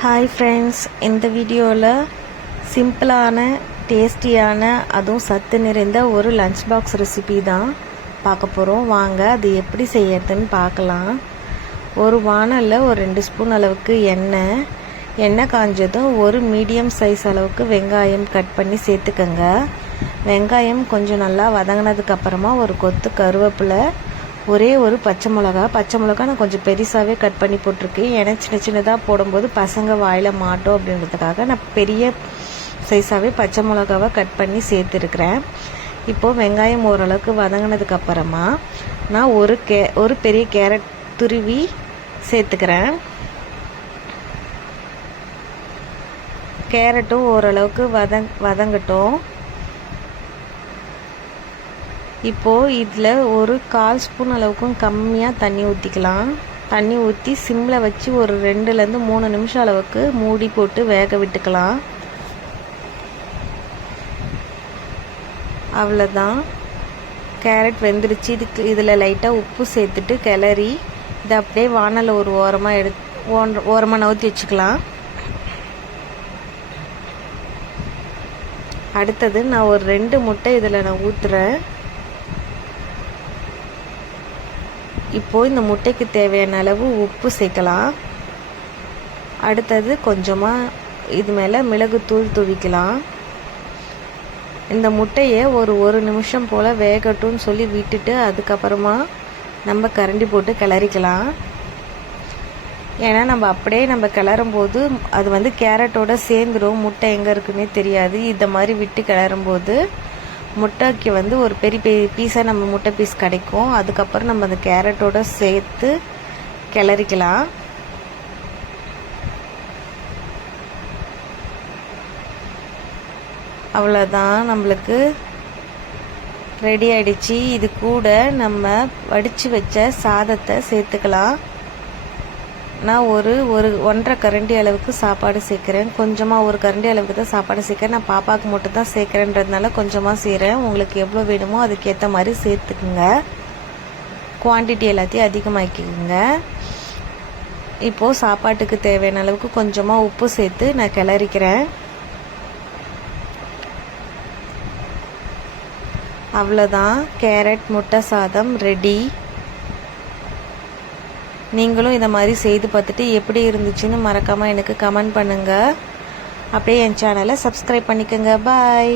Hi friends இந்த வீடியோவில் சிம்பிளான டேஸ்டியான அதுவும் சத்து நிறைந்த ஒரு லஞ்ச் பாக்ஸ் ரெசிபி தான் பார்க்க போகிறோம் வாங்க அது எப்படி செய்யறதுன்னு பார்க்கலாம். ஒரு வானலில் ஒரு ரெண்டு ஸ்பூன் அளவுக்கு எண்ணெய். எண்ணெய் காஞ்சதும் ஒரு மீடியம் சைஸ் அளவுக்கு வெங்காயம் கட் பண்ணி சேர்த்துக்கோங்க. வெங்காயம் கொஞ்சம் நல்லா வதங்கினதுக்கப்புறமா ஒரு கொத்து கருவேப்பிலை ஒரே ஒரு பச்சை மிளகா. பச்சை மிளகா நான் கொஞ்சம் பெருசாகவே கட் பண்ணி போட்டிருக்கேன். ஏன்னா சின்ன சின்னதாக போடும்போது பசங்க வாயில் மாட்டோம் அப்படின்றதுக்காக நான் பெரிய சைஸாகவே பச்சை மிளகாவை கட் பண்ணி சேர்த்துருக்குறேன். இப்போது வெங்காயம் ஓரளவுக்கு வதங்கினதுக்கப்புறமா நான் ஒரு கே ஒரு பெரிய கேரட் துருவி சேர்த்துக்கிறேன். கேரட்டும் ஓரளவுக்கு வதங் வதங்கட்டும். இப்போது இதில் ஒரு கால் ஸ்பூன் அளவுக்கும் கம்மியாக தண்ணி ஊற்றிக்கலாம் தண்ணி ஊற்றி சிம்மில் வச்சு ஒரு ரெண்டுலேருந்து மூணு நிமிஷம் அளவுக்கு மூடி போட்டு வேக விட்டுக்கலாம். அவ்வளோதான் கேரட் வெந்துருச்சு. இதுக்கு இதில் லைட்டாக உப்பு சேர்த்துட்டு கிளறி இதை அப்படியே வானலில் ஒரு ஓரமாக எடு ஓரமாக நவுத்தி வச்சுக்கலாம். அடுத்தது நான் ஒரு ரெண்டு முட்டை இதில் நான் ஊற்றுறேன் இப்போது இந்த முட்டைக்கு தேவையான அளவு உப்பு சேர்க்கலாம். அடுத்தது கொஞ்சமாக இது மேலே மிளகுத்தூள் துவிக்கலாம். இந்த முட்டையை ஒரு ஒரு நிமிஷம் போல் வேகட்டும்னு சொல்லி விட்டுட்டு அதுக்கப்புறமா நம்ம கரண்டி போட்டு கிளறிக்கலாம். ஏன்னா நம்ம அப்படியே நம்ம கிளறும் போது அது வந்து கேரட்டோட சேர்ந்துடும் முட்டை எங்கே இருக்குன்னே தெரியாது. இந்த மாதிரி விட்டு கிளறும் போது முட்டைக்கு வந்து ஒரு பெரிய பெரிய பீஸாக நம்ம முட்டை பீஸ் கிடைக்கும். அதுக்கப்புறம் நம்ம அந்த கேரட்டோட சேர்த்து கிளறிக்கலாம். அவ்வளோதான் நம்மளுக்கு ரெடி ஆயிடுச்சு. இது கூட நம்ம வடித்து வச்ச சாதத்தை சேர்த்துக்கலாம். நான் ஒரு ஒரு ஒன்றரை கரண்டி அளவுக்கு சாப்பாடு சேர்க்குறேன். கொஞ்சமாக ஒரு கரண்டி அளவுக்கு தான் சாப்பாடு சேர்க்குறேன். நான் பாப்பாவுக்கு மட்டும் தான் சேர்க்குறேன்றதுனால கொஞ்சமாக செய்கிறேன் உங்களுக்கு எவ்வளோ வேணுமோ அதுக்கேற்ற மாதிரி சேர்த்துக்குங்க. குவான்டிட்டி எல்லாத்தையும் அதிகமாக்கிக்கோங்க. இப்போது சாப்பாட்டுக்கு தேவையான அளவுக்கு கொஞ்சமாக உப்பு சேர்த்து நான் கிளறிக்கிறேன். அவ்வளோதான் கேரட் முட்டை சாதம் ரெடி நீங்களும் இதை மாதிரி செய்து பார்த்துட்டு எப்படி இருந்துச்சுன்னு மறக்காமல் எனக்கு கமெண்ட் பண்ணுங்கள் அப்படியே என் சேனலை சப்ஸ்கிரைப் பண்ணிக்கோங்க. பாய்